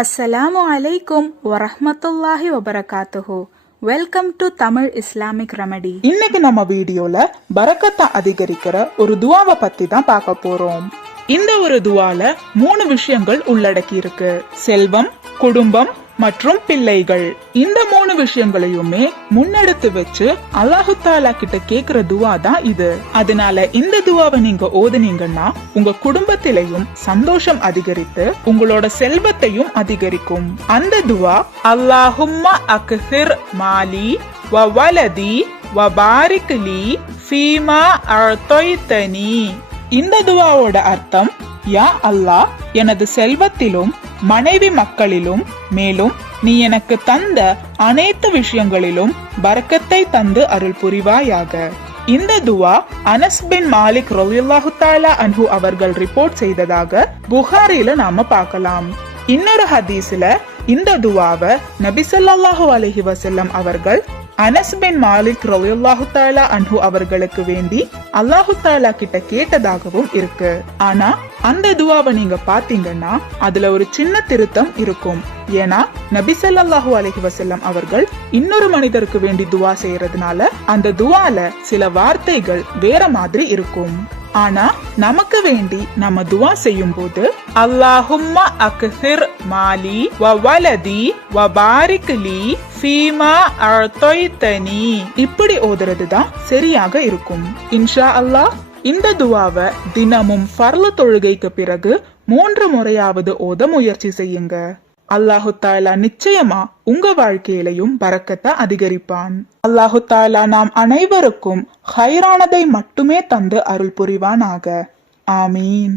அஸ்ஸலாமு அலைக்கும் வரஹ்மத்துல்லாஹி வபரகாத்துஹு. Welcome to Tamil Islamic remedy. இன்னைக்கு நம்ம வீடியோல பரக்கத்தை அதிகரிக்கிற ஒரு துவாவை பத்தி தான் பார்க்க போறோம். இந்த ஒரு துவால 3 விஷயங்கள் உள்ளடக்கி இருக்கு. செல்வம், குடும்பம் மற்றும் பிள்ளைகள். இந்த 3 விஷயங்களையுமே முன்னெடுத்து வச்சு அல்லாஹு தாலா கிட்ட கேக்குற துவா தான் இது. அதனால இந்த துவாவை நீங்க ஓதுனீங்கன்னா உங்க குடும்பத்திலையும் சந்தோஷம் அதிகரித்து உங்களோட செல்வத்தையும் அதிகரிக்கும். அந்த துவா அல்லாஹும்ம அக்ஸிர் மாலி வ வலதி வ பாரிக் லீ ஃபீமா அஅதைதனி. இந்த துவாவோட அர்த்தம், யா அல்லாஹ், எனது செல்வத்திலும் மனைவி மக்களிலும் மேலும் நீ எனக்கு தந்த அனைத்து விஷயங்களிலும் பரக்கத்தை தந்து அருள் புரிவாயாக. இந்த துவா அனஸ் பின் மாலிக் ரலியல்லாஹு தஆலா அன்ஹு அவர்கள் ரிப்போர்ட் செய்ததாக புகாரில நாம பார்க்கலாம். இன்னொரு ஹதீஸ்ல இந்த துவாவை நபி ஸல்லல்லாஹு அலைஹி வஸல்லம் அவர்கள் அனஸ் பின் மாலிக் ரலியல்லாஹு தஆலா அன்ஹு அவர்களுக்கு வேண்டி அல்லாஹு தஆலா கிட்ட கேட்டதாகவும் இருக்கு. ஆனா அந்த துவாவை நீங்க பாத்தீங்கன்னா அதுல ஒரு சின்ன திருத்தம் இருக்கும். ஏன்னா நபி ஸல்லல்லாஹு அலைஹி வஸல்லம் அவர்கள் இன்னொரு மனிதருக்கு வேண்டி துவா செய்யறதுனால அந்த துவால சில வார்த்தைகள் வேற மாதிரி இருக்கும். ஆனா நமக்கு வேண்டி நம்ம துவா செய்யும் போது அல்லாஹும்ம அக்ஸிர் மாலி வ வலதி வ பாரிக் லீ ஃபீமா அஅதைதனி இப்படி ஓதுறதுதான் சரியாக இருக்கும். இன்ஷா அல்லாஹ் இந்த துவாவை தினமும் ஃபர்ல தொழுகைக்கு பிறகு 3 முறையாவது ஓத முயற்சி செய்யுங்க. அல்லாஹு தாலா நிச்சயமா உங்க வாழ்க்கையிலையும் பரக்கத்தை அதிகரிப்பான். அல்லாஹு தாலா நாம் அனைவருக்கும் ஹைரானதை மட்டுமே தந்து அருள் புரிவானாக. ஆமீன்.